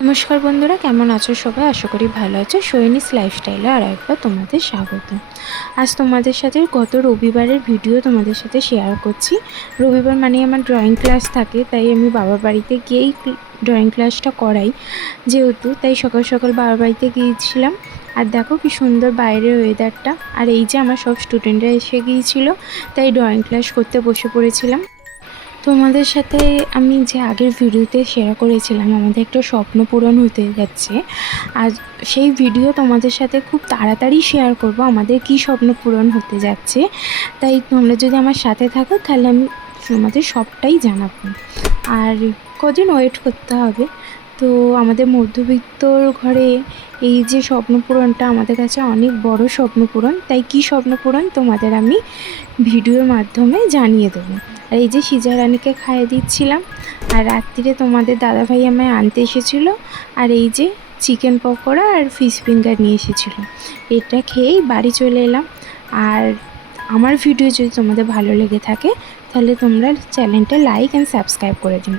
নমস্কার বন্ধুরা, কেমন আছো সবাই? আশা করি ভালো আছো। সৈনিস লাইফস্টাইলে আর একবার তোমাদের স্বাগত। আজ তোমাদের সাথে গত রবিবারের ভিডিও তোমাদের সাথে শেয়ার করছি। রবিবার মানে আমার ড্রয়িং ক্লাস থাকে, তাই আমি বাবার বাড়িতে গিয়েই ড্রয়িং ক্লাসটা করাই যেহেতু, তাই সকাল সকাল বাবার বাড়িতে গিয়েছিলাম। আর দেখো কি সুন্দর বাইরের ওয়েদারটা। আর এই যে আমার সব স্টুডেন্টরা এসে গিয়েছিলো, তাই ড্রয়িং ক্লাস করতে বসে পড়েছিলাম। তোমাদের সাথে আমি যে আগের ভিডিওতে শেয়ার করেছিলাম আমাদের একটা স্বপ্ন পূরণ হতে যাচ্ছে, আর সেই ভিডিও তোমাদের সাথে খুব তাড়াতাড়ি শেয়ার করব আমাদের কি স্বপ্ন পূরণ হতে যাচ্ছে। তাই তোমরা যদি আমার সাথে থাকো তাহলে আমি তোমাদের সবটাই জানাবো। আর কদিন ওয়েট করতে হবে। তো আমাদের মধ্যবিত্তর ঘরে এই যে স্বপ্ন পূরণটা আমাদের কাছে অনেক বড় স্বপ্ন পূরণ, তাই কি স্বপ্ন পূরণ তোমাদের আমি ভিডিওর মাধ্যমে জানিয়ে দেবো। আর এই যে সিজা রানীকে খাইয়ে দিচ্ছিলাম, আর রাত্রিরে তোমাদের দাদাভাই আমায় আনতে এসেছিলো, আর এই যে চিকেন পকোড়া আর ফিশ ফিঙ্গার নিয়ে এসেছিলো। এটা খেয়েই বাড়ি চলে এলাম। আর আমার ভিডিও যদি তোমাদের ভালো লেগে থাকে তাহলে তোমরা চ্যানেলটা লাইক অ্যান্ড সাবস্ক্রাইব করে দিন।